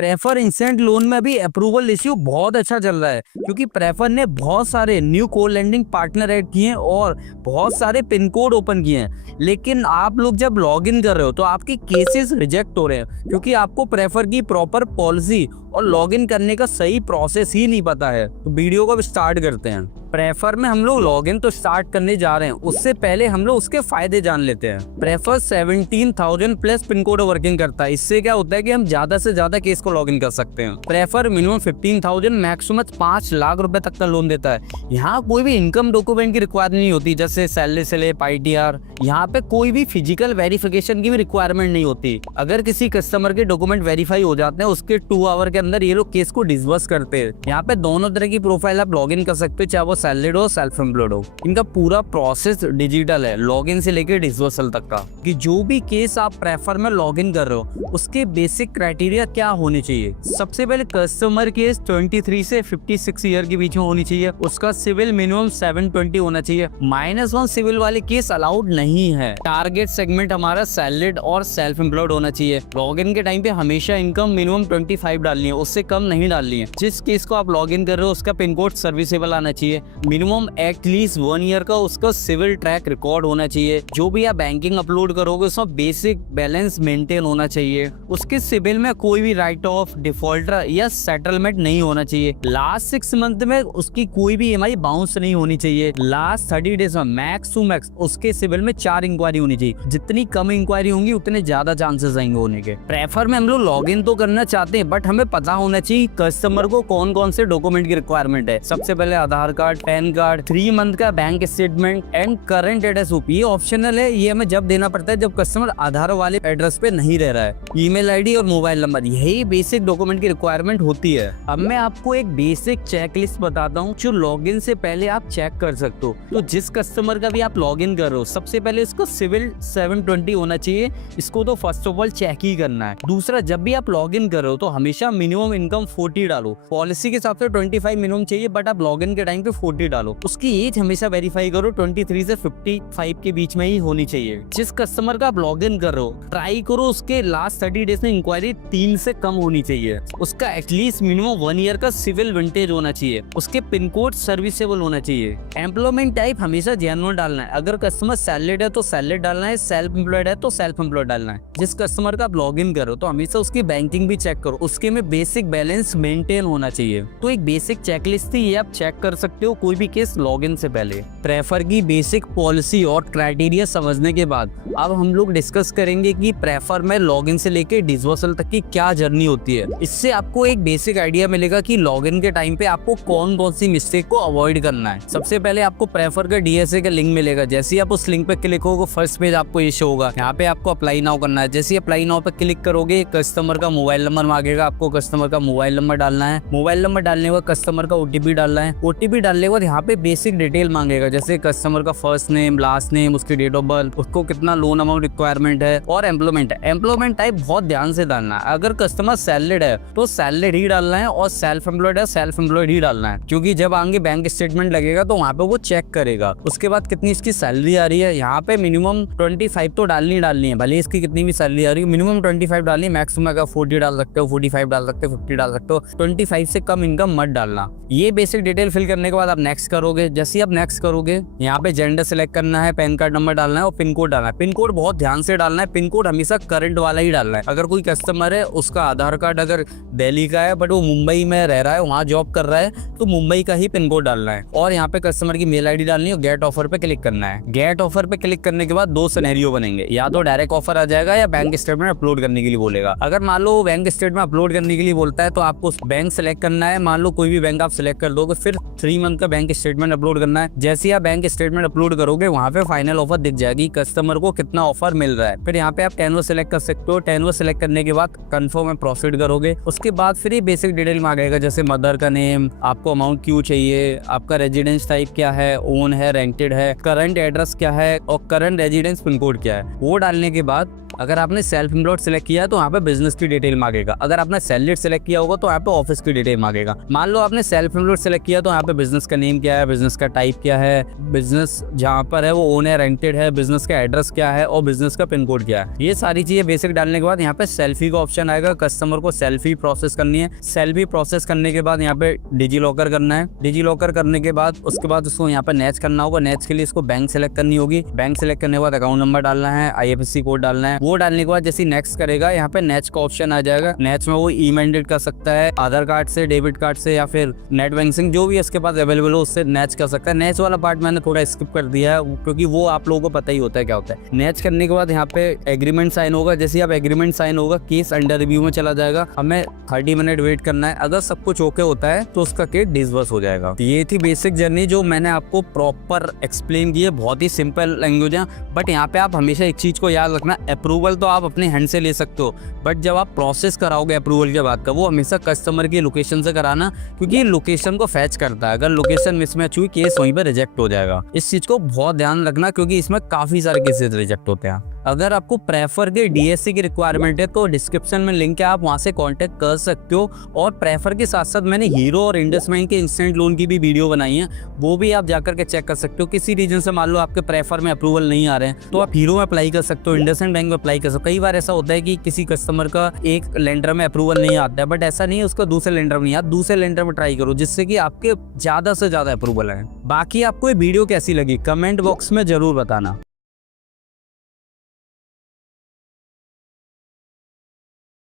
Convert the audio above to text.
Prefer instant loan में भी approval issue बहुत अच्छा चल रहा है, क्योंकि प्रेफर ने बहुत सारे न्यू को लेंडिंग पार्टनर ऐड किए हैं और बहुत सारे पिन कोड ओपन किए हैं। लेकिन आप लोग जब लॉग इन कर रहे हो तो आपके केसेस रिजेक्ट हो रहे हैं, क्योंकि आपको प्रेफर की प्रॉपर पॉलिसी और लॉग इन करने का सही प्रोसेस ही नहीं पता है। तो वीडियो को अब स्टार्ट करते हैं। प्रेफर में हम लोग लॉग इन तो स्टार्ट करने जा रहे हैं, उससे पहले हम लोग उसके फायदे जान लेते हैं। Prefer 17,000 plus pin code working करता है। इससे क्या होता है कि हम ज्यादा से ज्यादा केस को लॉग इन कर सकते हैं। प्रेफर मिनिमम 15,000 मैक्सिमम 5 लाख रुपए तक का लोन देता है। यहाँ कोई भी इनकम डॉक्यूमेंट की रिक्वायरमेंट नहीं होती, जैसे सैलरी स्लिप, ITR। यहाँ पे कोई भी फिजिकल वेरिफिकेशन की भी रिक्वायरमेंट नहीं होती। अगर किसी कस्टमर के डॉक्यूमेंट वेरीफाई हो जाते हैं, उसके 2 आवर के अंदर ये लोग केस को डिसबर्स करते हैं। यहाँ पे दोनों तरह की प्रोफाइल आप लॉग इन कर सकते हो, चाहे वो सैलरीड हो, सेल्फ एम्प्लॉयड हो। इनका पूरा प्रोसेस डिजिटल है, लॉगिन से लेकर डिसबर्सल तक का। कि जो भी केस आप प्रेफर में लॉगिन कर रहे हो उसके बेसिक क्राइटेरिया क्या होने चाहिए। सबसे पहले कस्टमर केस 23 से 56 ईयर के बीच में होनी चाहिए। उसका सिविल मिनिमम 720 होना चाहिए। -1 सिविल वाले केस अलाउड नहीं है। टारगेट सेगमेंट हमारा सैलरीड और सेल्फ एम्प्लॉयड होना चाहिए। लॉगिन के टाइम पे हमेशा इनकम मिनिमम 25 डालनी है, उससे कम नहीं डालनी है। जिस केस को आप लॉगिन कर रहे हो उसका पिन कोड सर्विसेबल आना चाहिए। मिनिमम एटलीस्ट 1 ईयर का उसका सिविल ट्रैक रिकॉर्ड होना चाहिए। जो भी आप बैंकिंग अपलोड करोगे उसमें बेसिक बैलेंस मेंटेन होना चाहिए। उसके सिविल में कोई भी राइट ऑफ, डिफॉल्टर या सेटलमेंट नहीं होना चाहिए। लास्ट 6 मंथ में उसकी कोई भी EMI बाउंस नहीं होनी चाहिए। लास्ट 30 डेज में मैक्स टू मैक्स उसके सिविल में 4 इंक्वायरी होनी चाहिए। जितनी कम इंक्वायरी होंगी उतने ज्यादा चांसेस आएंगे होने के। प्रेफर में हम लोग लॉग इन तो करना चाहते हैं, बट हमें पता होना चाहिए कस्टमर को कौन कौन से डॉक्यूमेंट की रिक्वायरमेंट है। सबसे पहले आधार कार्ड, पैन कार्ड, 3 मंथ का bank statement and current address OP। ये ऑप्शनल है, ये हमें जब देना पड़ता है जब कस्टमर आधार वाले एड्रेस पे नहीं रह रहा है। ईमेल ID और मोबाइल नंबर, यही बेसिक डॉक्यूमेंट की रिक्वायरमेंट होती है। अब मैं आपको एक बेसिक चेकलिस्ट बताता हूँ जो लॉगिन से पहले आप चेक कर सकते हो। तो जिस कस्टमर का भी आप लॉगिन कर रहे हो, सबसे पहले इसको सिविल 720 होना चाहिए। इसको तो फर्स्ट ऑफ ऑल चेक ही करना है। दूसरा, जब भी आप लॉगिन कर रहे हो तो हमेशा मिनिमम इनकम 40 डालो। पॉलिसी के हिसाब से 25 मिनिमम चाहिए, बट आप लॉगिन के टाइम पे 40 डालो। उसकी एज हमेशा वेरीफाई करो 23 से 55 के बीच में ही होनी चाहिए। जिस कस्टमर का आप लॉग इन कर रहे हो ट्राई करो उसके लास्ट 30 डेज में इंक्वायरी 3 से कम होनी चाहिए। उसका एटलीस्ट मिनिमम 1 ईयर का सिविल विंटेज होना चाहिए। उसके पिन कोड सर्विसेबल होना चाहिए। एम्प्लॉयमेंट टाइप हमेशा जेन्युइन डालना है। अगर कस्टमर सैलरीड है तो सैलरीड डालना है, सेल्फ एम्प्लॉयड है तो सेल्फ एम्प्लॉयड डालना है। जिस कस्टमर का आप लॉग इन करो तो हमेशा उसकी बैंकिंग भी चेक करो, उसके में बेसिक बैलेंस मेंटेन होना चाहिए। तो एक बेसिक चेकलिस्ट थी, ये आप चेक कर सकते हो कोई भी केस लॉग इन से पहले। प्रेफर की बेसिक पॉलिसी और क्राइटेरिया समझने के बाद अब हम लोग डिस्कस करेंगे कि प्रेफर में लॉगिन से लेके डिसबर्सल तक की क्या जर्नी होती है। इससे आपको एक बेसिक आइडिया मिलेगा कि लॉगिन के टाइम पे आपको कौन कौन सी मिस्टेक को अवॉइड करना है। सबसे पहले आपको प्रेफर का DSA का लिंक मिलेगा। जैसे ही आप उस लिंक पे क्लिक होगे फर्स्ट पेज आपको ये शो होगा। यहाँ पे आपको अप्लाई नाउ करना है। जैसे अप्लाई नाउ पे क्लिक करोगे कस्टमर का मोबाइल नंबर मांगेगा, आपको कस्टमर का मोबाइल नंबर डालना है। मोबाइल नंबर डालने के बाद कस्टमर का OTP डालना है। OTP डालने के बाद यहाँ पे बेसिक डिटेल मांगेगा, जैसे कस्टमर का फर्स्ट नेम, लास्ट नेम, उसकी डेट ऑफ बर्थ, उसको कितना लोन अमाउंट रिक्वायरमेंट है और एम्प्लॉयमेंट है। एम्प्लॉयमेंट टाइप बहुत ध्यान से डालना है। अगर कस्टमर सैलरीड है तो सैलरीड ही डालना है और सेल्फ एम्प्लॉयड है सेल्फ एम्प्लॉयड ही डालना है, क्योंकि जब आगे बैंक स्टेटमेंट लगेगा तो वहाँ पे वो चेक करेगा। उसके बाद कितनी इसकी सैलरी आ रही है, यहाँ पे मिनिमम 25 तो डालनी है। भले इसकी कितनी भी सैलरी आ रही है मिनिमम 25 डालनी है। मैक्सिमम अगर 40 डाल सकते हो, 45 डाल सकते हो, 50 डाल सकते हो। 25 से कम इनकम मत डालना। ये बेसिक डिटेल फिल करने के बाद आप नेक्स्ट करोगे। जैसे ही आप नेक्स्ट करोगे यहाँ पे जेंडर सिलेक्ट करना है, पैन कार्ड नंबर डालना है और पिन कोड डालना है। पिन कोड बहुत ध्यान से डालना है। पिन कोड हमेशा करंट वाला ही डालना है। अगर कोई कस्टमर है उसका आधार कार्ड अगर दिल्ली का है बट वो मुंबई में रह रहा है, वहाँ जॉब कर रहा है, तो मुंबई का ही पिन कोड डालना है। और यहाँ पे कस्टमर की मेल ID डालनी है और गेट ऑफर पे क्लिक करना है। गेट ऑफर पे क्लिक करने के बाद 2 सिनेरियो बनेंगे, या तो डायरेक्ट ऑफर आ जाएगा या बैंक स्टेटमेंट अपलोड करने के लिए बोलेगा। अगर मान लो बैंक स्टेटमेंट अपलोड करने के लिए बोलता है तो आपको बैंक सेलेक्ट करना है। मान लो कोई भी बैंक आप सिलेक्ट कर दोगे, फिर 3 मंथ का बैंक स्टेटमेंट अपलोड करना है। जैसे ही आप बैंक स्टेटमेंट अपलोड करोगे वहाँ पे फाइनल ऑफर दिख जाएगी, कस्टमर को कितना ऑफर मिल रहा है। फिर यहाँ पे आप टेनवर सिलेक्ट कर सकते हो। टेनवर सिलेक्ट करने के बाद कंफर्म में प्रोसीड करोगे। उसके बाद फिर ये बेसिक डिटेल मांगेगा, जैसे मदर का नेम, आपको अमाउंट क्यों चाहिए, आपका रेजिडेंस टाइप क्या है, ओन है, रेंटेड है, करंट एड्रेस क्या है और करंट रेजिडेंस पिन कोड क्या है। वो डालने के बाद अगर आपने सेल्फ एम्प्लॉयड सिलेक्ट किया है तो वहाँ पे बिजनेस की डिटेल मांगेगा। अगर आपने सैलरीड सिलेक्ट किया होगा तो यहाँ पे ऑफिस की डिटेल मांगेगा। मान लो आपने सेल्फ एम्प्लॉयड सिलेक्ट किया तो यहाँ पे बिजनेस का नेम क्या है, बिजनेस का टाइप क्या है, बिजनेस जहाँ पर है वो ओन है, रेंटेड है, बिजनेस का एड्रेस क्या है और बिजनेस का पिन कोड क्या है। ये सारी चीजें बेसिक डालने के बाद यहाँ पे सेल्फी का ऑप्शन आएगा। कस्टमर को सेल्फी प्रोसेस करनी है। सेल्फी प्रोसेस करने के बाद यहाँ पे डिजी लॉकर करना है। डिजी लॉकर करने के बाद उसके बाद उसको यहाँ पे नेच करना होगा। नेच के लिए इसको बैंक सेलेक्ट करनी होगी। बैंक सेलेक्ट करने के बाद अकाउंट नंबर डालना है, IFSC कोड डालना है। वो डालने के बाद जैसे नेक्स्ट करेगा यहाँ पे नेच का ऑप्शन आ जाएगा। नेच में वो ई-मेंडेट कर सकता है, आधार कार्ड से, डेबिट कार्ड से या फिर नेट बैंकिंग जो भी इसके पास अवेलेबल हो उससे नेच कर सकता है। नेच वाला पार्ट मैंने थोड़ा स्किप कर दिया है क्योंकि वो आप लोगों को पता ही होता है क्या होता है। नेच करने के बाद यहाँ पे एग्रीमेंट साइन होगा। जैसे आप एग्रीमेंट साइन होगा केस अंडर रिव्यू में चला जाएगा। हमें 30 मिनट वेट करना है। अगर सब कुछ ओके होता है तो उसका केस डिसबर्स हो जाएगा। ये थी बेसिक जर्नी जो मैंने आपको प्रॉपर एक्सप्लेन की है। बहुत ही सिंपल लैंग्वेज है, बट यहाँ पे आप हमेशा एक चीज को याद रखना, अप्रूवल तो आप अपने हैंड से ले सकते हो, बट जब आप प्रोसेस कराओगे अप्रूवल के बाद का वो हमेशा कस्टमर की लोकेशन से कराना, क्योंकि लोकेशन को फैच करता है। अगर लोकेशन मिसमैच हुई केस वहीं पर रिजेक्ट हो जाएगा। इस चीज को बहुत ध्यान रखना क्योंकि इसमें काफी सारे केसेस रिजेक्ट होते हैं। अगर आपको प्रेफर के DSC की रिक्वायरमेंट है तो डिस्क्रिप्शन में लिंक है, आप वहां से कांटेक्ट कर सकते हो। और प्रेफर के साथ साथ मैंने हीरो और इंडसइंड के इंस्टेंट लोन की भी वीडियो बनाई है, वो भी आप जाकर के चेक कर सकते हो। किसी रीजन से मान लो आपके प्रेफर में अप्रूवल नहीं आ रहे हैं तो आप हीरो में अप्लाई कर सकते हो, इंडसइंड बैंक में अप्लाई कर सकते हो। कई बार ऐसा होता है कि किसी कस्टमर का एक लेंडर में अप्रूवल नहीं आता है, बट ऐसा नहीं है उसका दूसरे लेंडर में नहीं आता। दूसरे लेंडर में ट्राई करो जिससे कि आपके ज्यादा से ज्यादा अप्रूवल है। बाकी आपको ये वीडियो कैसी लगी कमेंट बॉक्स में जरूर बताना।